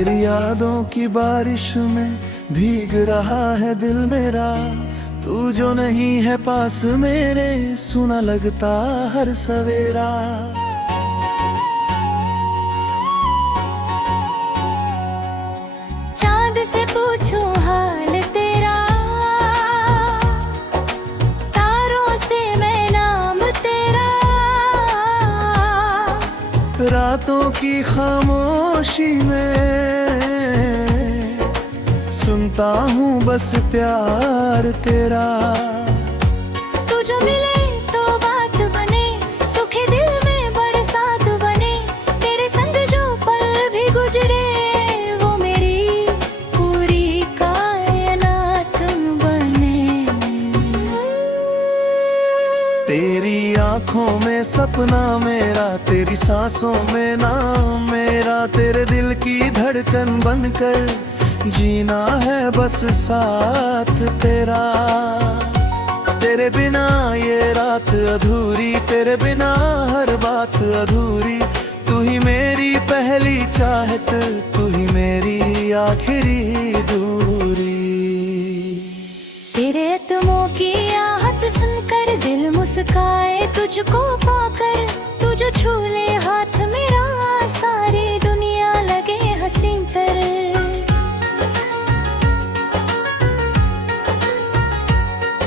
तेरी यादों की बारिश में भीग रहा है दिल मेरा। तू जो नहीं है पास मेरे, सुना लगता हर सवेरा। चांद से पूछूं हाल तेरा, तारों से मैं नाम तेरा। रातों की खामोशी में सुनता हूँ बस प्यार तेरा। तू जो मिले तो बात बने, सुखे दिल में बरसात बने। तेरे संग जो पल भी गुजरे, वो मेरी पूरी कायनात बने। तेरी आंखों में सपना मेरा, तेरी सांसों में नाम मेरा। तेरे दिल की धड़कन बनकर जीना है बस साथ तेरा। तेरे बिना ये रात अधूरी, तेरे बिना हर बात अधूरी। तू ही मेरी पहली चाहत, तू ही मेरी आखिरी दूरी। तेरे अतमों की आहट सुनकर दिल मुस्काए तुझको पाकर। तू जो छू ले हाथ मेरा, सारी दुनिया लगे हसीन तर।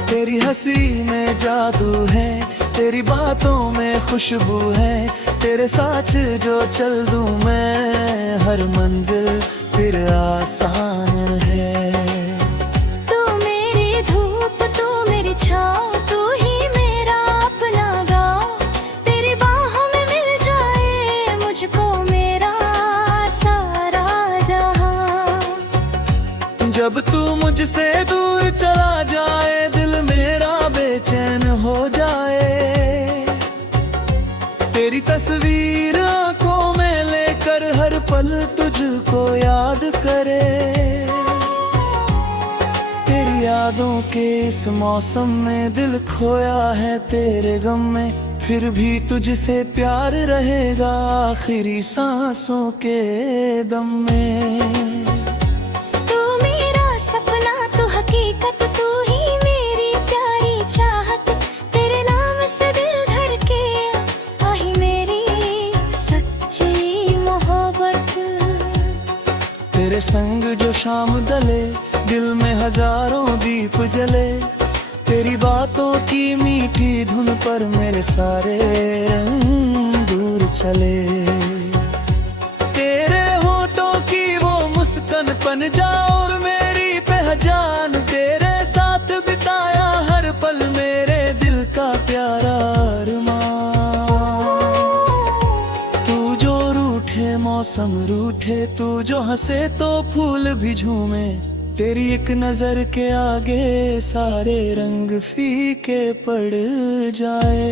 तेरी हंसी में जादू है, तेरी बातों में खुशबू है। तेरे साथ जो चल दूं मैं, हर मंजिल फिर आसान है। तू मेरी धूप, तू मेरी छाँव, तू ही मेरा अपना गाँव। तेरी बाहों में मिल जाए मुझको मेरा सारा जहां। जब तू मुझसे दूर चला जाए, दिल मेरा बेचैन हो जाए। तेरी तस्वीर आंखों में लेकर हर पल तुझको याद करे। तेरी यादों के इस मौसम में दिल खोया है तेरे गम में। फिर भी तुझसे प्यार रहेगा आखिरी सांसों के दम में। तू मेरा सपना, तू हकीकत, तू ही मेरी प्यारी चाहत। तेरे नाम से दिल धड़के, आही मेरी सच्ची मोहब्बत। तेरे संग जो शाम डले, दिल में हजारों दीप जले। तेरी बातों की मीठी धुन पर मेरे सारे रंग दूर चले। तेरे होठों की वो मुस्कान बन जा और मेरी पहचान। तेरे साथ बिताया हर पल मेरे दिल का प्यारा अरमान। तू जो रूठे मौसम रूठे, तू जो हंसे तो फूल भी झूमे। तेरी एक नजर के आगे सारे रंग फीके पड़ जाए।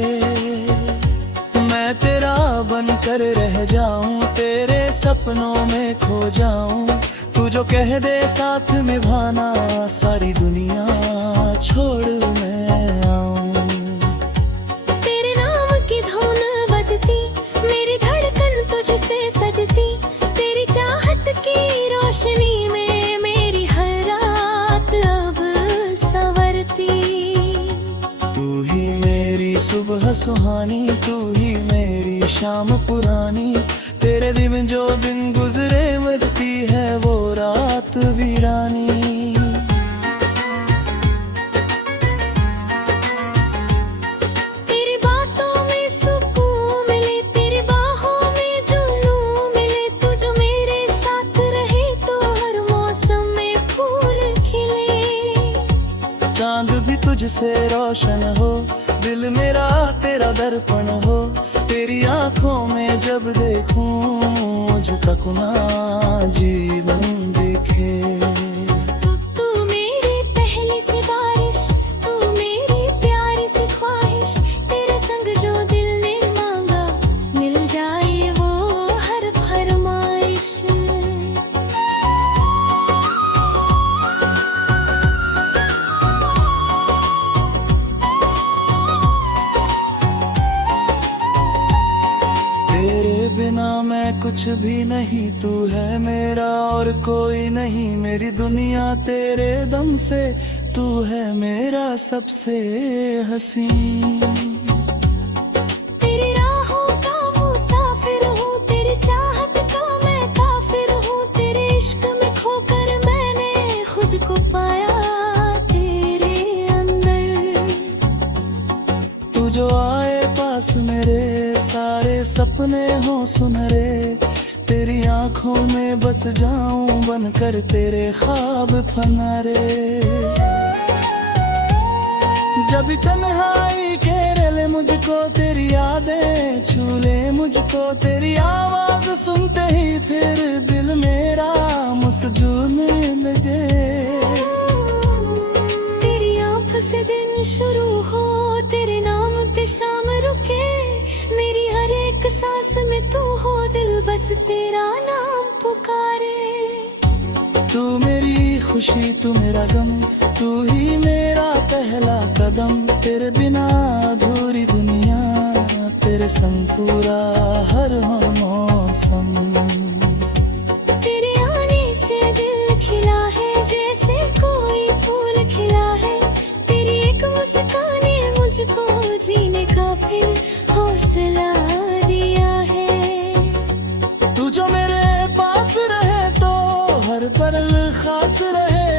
मैं तेरा बनकर रह जाऊं, तेरे सपनों में खो जाऊं। तू जो कह दे साथ निभाना, सारी दुनिया छोड़ मैं आऊं। तेरे नाम की धुन बजती, मेरी धड़कन तुझसे सजती। तेरी चाहत की रोशनी में मेरी हर रात अब संवरती। तू ही मेरी सुबह सुहानी, तू ही मेरी शाम पुरानी। तेरे दिन जो दिन गुजरे मरती है वो रात वीरानी। तेरी बातों में सुकून मिले, तेरी बाहों में जुनून मिले। तू जो मेरे साथ रहे तो हर मौसम में फूल खिले। चांद भी तुझसे रोशन हो, दिल मेरा तेरा दर्पण हो। तेरी आंखों में जब देखूं, मुझ तक ना जीवन दिखे। तू मेरी पहली सी बारिश, तू मेरी प्यारी सी ख्वाहिश। तेरे संग जो दिल ने मांगा, मिल जाए वो हर फरमाइश। तेरे बिना मैं कुछ भी नहीं, तू है मेरा और कोई नहीं। मेरी दुनिया तेरे दम से, तू है मेरा सबसे हसी। तेरी राहों का मुसाफिर हूँ, तेरी चाहत का मैं काफिर हूँ। तेरे इश्क में खोकर मैंने खुद को पाया तेरे अंदर। तू जो आए पास मेरे, सारे सपने हो सुनहरे। तेरी आंखों में बस जाऊं बनकर तेरे ख्वाब फनारे। जब तन्हाई घेरे ले मुझको, तेरी यादें छू ले मुझको। तेरी आवाज सुनते ही फिर दिल मेरा मसजून लगे। तेरी आँख से दिन शुरू हो, तेरे नाम पे शाम रुके। मेरी हर एक सांस में तू हो, दिल बस तेरा नाम पुकारे। तू मेरी खुशी, तू मेरा गम, तू ही मेरा पहला कदम। तेरे बिना अधूरी दुनिया, तेरे संग पूरा हर मौसम। तेरे आने से दिल खिला है, जैसे कोई फूल खिला है। तेरी एक मुस्कान ने मुझको जीने का फिर हौसला दिया है। तू जो मेरे पास रहे तो हर पल खास रहे।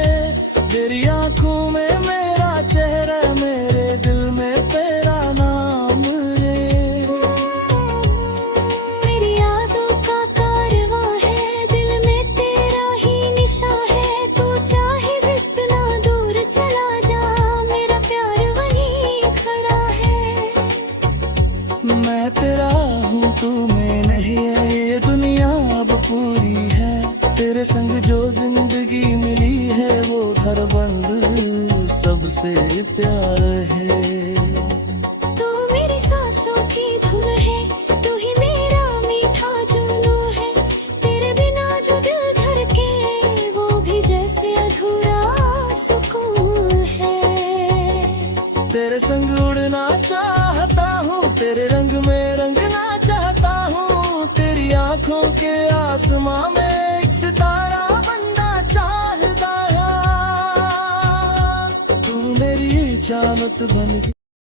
तेरी आंखों में मेरा चेहरा, मेरे दिल में तेरा नाम रे। मेरी यादों का कारवां है, दिल में तेरा ही निशा है। तू चाहे जितना दूर चला जा, मेरा प्यार वहीं खड़ा है। मैं तेरा हूँ, तू मैं नहीं है। ये दुनिया अब पूरी है, तेरे संग जो जिंदगी मिली है, वो धड़बंद सबसे प्यार है। तू मेरी सांसों की धुन है, तू ही मेरा मीठा जुनू है। तेरे बिना जो दिल धड़के, वो भी जैसे अधूरा सुकून है। तेरे संग उड़ना चाहता हूँ, तेरे रंग में रंगना चाहता हूँ। तेरी आंखों के आसमां में एक सितारा बनना चाहता है। तू मेरी चाहत बन